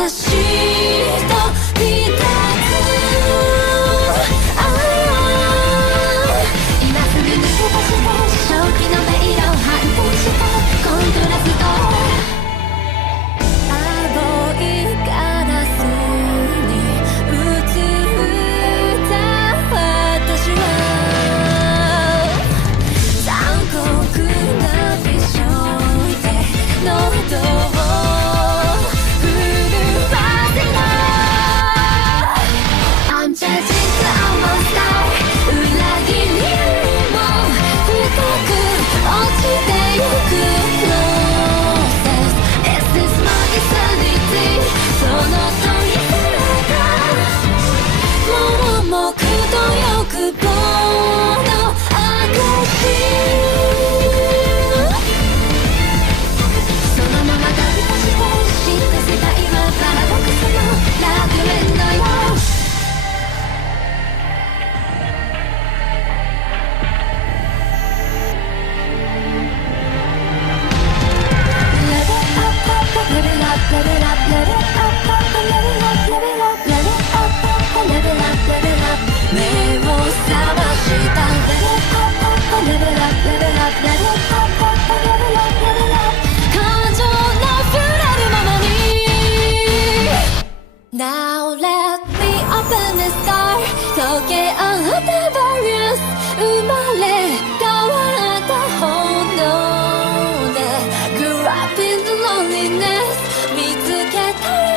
優しいと見立つ今すぐ抜け出して正気の迷路を反転したコントラスト青いガラスに映った私は残酷な美少で喉を震わせない I'm just a monster 裏切りも深く落ちてゆく Process Is this my insanity その問いから盲目と欲望の証そのまま飛び出して知った世界はパラドクスのラビリントよ目を覚ました感情の触れるままに Now let me open the sky 溶け合ったバリアス生まれ変わった炎で Grew up in the loneliness 見つけた